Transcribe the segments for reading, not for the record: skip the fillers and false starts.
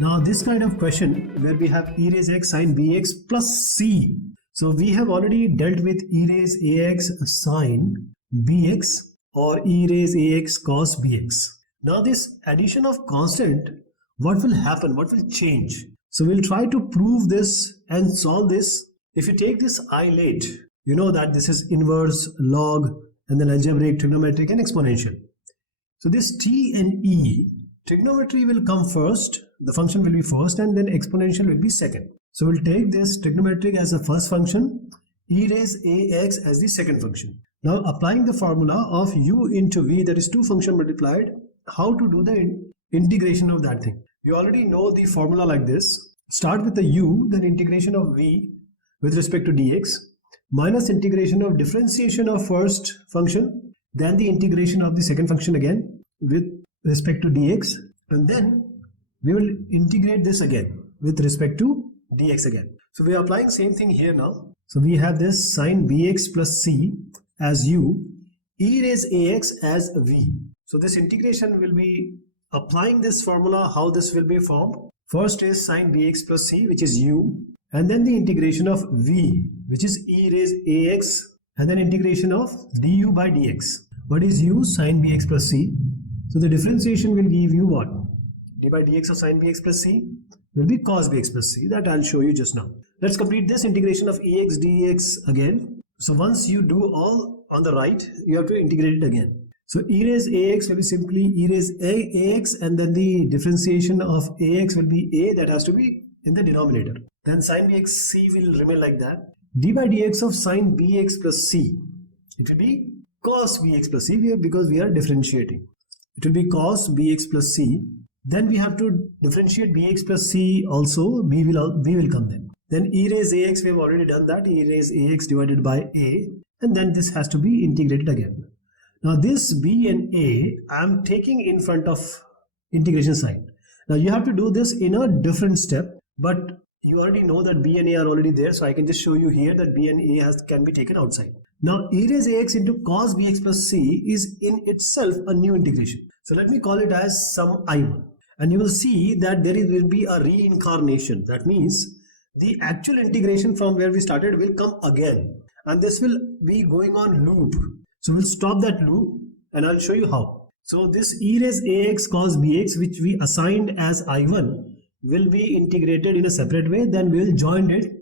Now this kind of question where we have e raise x sine bx plus c. So we have already dealt with e raise ax sine bx or e raise ax cos bx. Now this addition of constant, what will happen? What will change? So we'll try to prove this and solve this. If you take this I late, you know that this is inverse, log, and then algebraic, trigonometric, and exponential. So this t and e, trigonometry will come first, the function will be first, and then exponential will be second. So we'll take this trigonometric as the first function, e raise ax as the second function. Now applying the formula of u into v, that is two function multiplied, how to do the integration of that thing. You already know the formula like this. Start with the u, then integration of v with respect to dx, minus integration of differentiation of first function, then the integration of the second function again with respect to dx, and then we will integrate this again with respect to dx again. So we are applying same thing here now. So we have this sine bx plus c as u, e raise ax as v. So this integration will be applying this formula, how this will be formed. First is sine bx plus c, which is u, and then the integration of v, which is e raise ax, and then integration of du by dx. What is u? Sine bx plus c. So the differentiation will give you what? d by dx of sine bx plus c will be cos bx plus c. That I'll show you just now. Let's complete this integration of ax dx again. So once you do all on the right, you have to integrate it again. So e raise ax will be simply e raise ax, and then the differentiation of ax will be a, that has to be in the denominator. Then sine bx c will remain like that. d by dx of sine bx plus c, it will be cos bx plus c because we are differentiating. It will be cos bx plus c. Then we have to differentiate bx plus c also. b will come then. Then e raise ax, we have already done that. E raise ax divided by a, and then this has to be integrated again. Now this b and a, I am taking in front of integration sign. Now you have to do this in a different step, but you already know that b and a are already there, so I can just show you here that b and a can be taken outside. Now e raise ax into cos bx plus c is in itself a new integration. So let me call it as some I1, and you will see that there will be a reincarnation. That means the actual integration from where we started will come again, and this will be going on loop. So we'll stop that loop and I'll show you how. So this e raise ax cos bx, which we assigned as I1, will be integrated in a separate way. Then we'll join it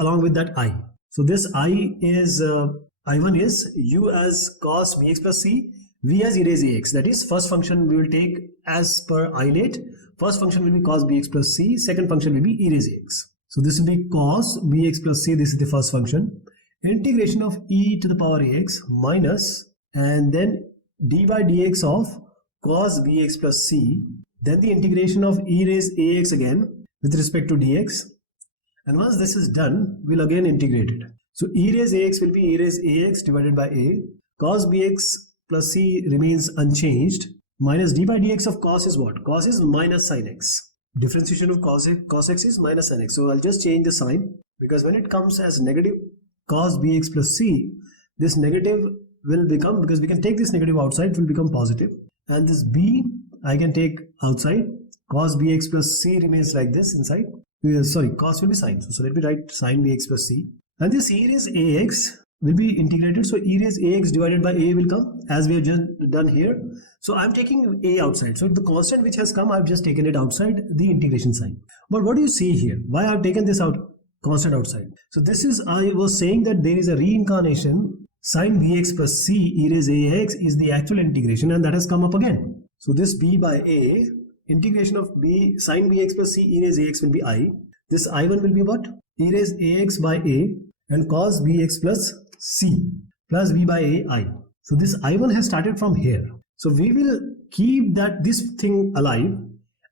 along with that I. So this I is I1 is u as cos bx plus c, v as e raise ax. That is first function we will take as per I late. First function will be cos bx plus c. Second function will be e raise ax. So this will be cos bx plus c. This is the first function. Integration of e to the power ax minus, and then d by dx of cos bx plus c, then the integration of e raise ax again with respect to dx, and once this is done, we'll again integrate it. So e raise ax will be e raise ax divided by a, cos bx plus c remains unchanged, minus d by dx of cos is what? Cos is minus sin x. Differentiation of cos x is minus sin x. So I'll just change the sign, because when it comes as negative cos bx plus c, this negative will become, because we can take this negative outside, it will become positive, and this b I can take outside. Cos bx plus c remains like this inside. Sorry, cos will be sine. So let me write sine bx plus c, and this e raise ax will be integrated. So e raise ax divided by a will come as we have just done here. So I'm taking a outside. So the constant which has come, I've just taken it outside the integration sign. But what do you see here? Why I've taken this out? Constant outside. So this is, I was saying that there is a reincarnation. Sine bx plus c e raise ax is the actual integration, and that has come up again. So this b by a, integration of b sine bx plus c e raise ax will be I. This I1 will be what? E raise ax by a, and cos bx plus c plus b by a I. So this I1 has started from here. So we will keep this thing alive.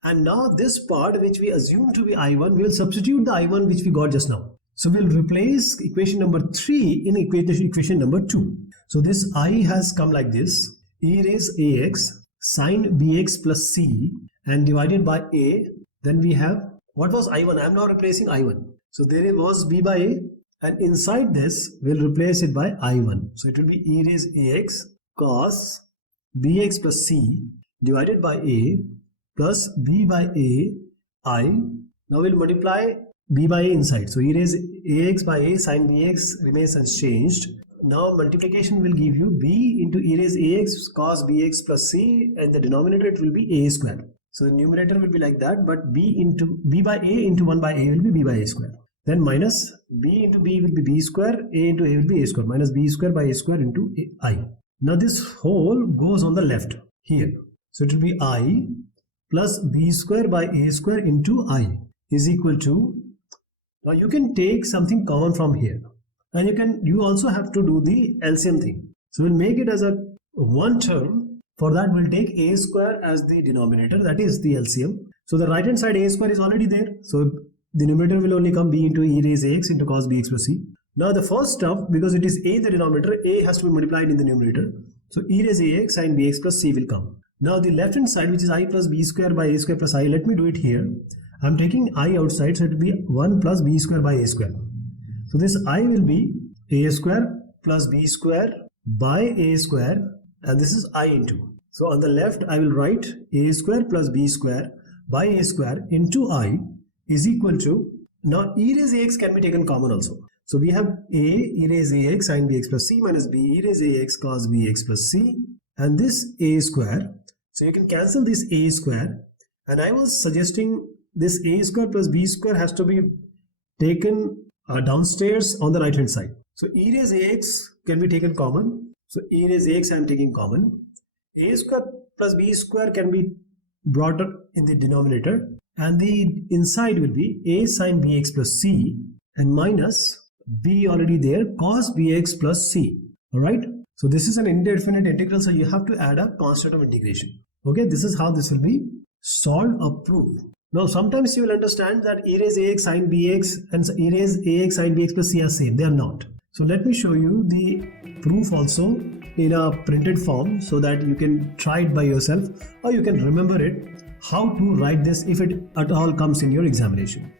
And now this part which we assume to be I1, we will substitute the I1 which we got just now. So we'll replace equation number 3 in equation number 2. So this I has come like this. E raise ax sine bx plus c and divided by a. Then we have, what was I1? I am now replacing I1. So there was b by a, and inside this we'll replace it by I1. So it will be e raise ax cos bx plus c divided by a plus b by a I. Now we'll multiply b by a inside. So e raise ax by a sin bx remains unchanged. Now multiplication will give you b into e raise ax cos bx plus c, and the denominator it will be a square. So the numerator will be like that, but b by a into 1 by a will be b by a square. Then minus b into b will be b square, a into a will be a square, minus b square by a square into I. Now this whole goes on the left here. So it will be I plus b square by a square into I is equal to, now you can take something common from here, and you also have to do the LCM thing. So we'll make it as a one term. For that we'll take a square as the denominator, that is the LCM. So the right hand side a square is already there. So the numerator will only come b into e raise ax into cos bx plus c. Now the first term, because it is a the denominator, a has to be multiplied in the numerator. So e raise ax sin bx plus c will come. Now the left hand side, which is I plus b square by a square plus I, let me do it here. I'm taking I outside, so it will be 1 plus b square by a square. So this I will be a square plus b square by a square, and this is I into. So on the left I will write a square plus b square by a square into I is equal to, now e raise ax can be taken common also. So we have a e raise ax sin bx plus c minus b e raise ax cos bx plus c, and this a square. So you can cancel this a square, and I was suggesting this a square plus b square has to be taken downstairs on the right hand side. So e raise ax can be taken common. So e raise ax I am taking common. A square plus b square can be brought up in the denominator, and the inside will be a sin bx plus c and minus b already there cos bx plus c. Alright. So this is an indefinite integral, so you have to add a constant of integration. Okay, this is how this will be solved or proved. Now sometimes you will understand that e raise ax sin bx and e raise ax sin bx plus c are same. They are not. So let me show you the proof also in a printed form so that you can try it by yourself, or you can remember it how to write this if it at all comes in your examination.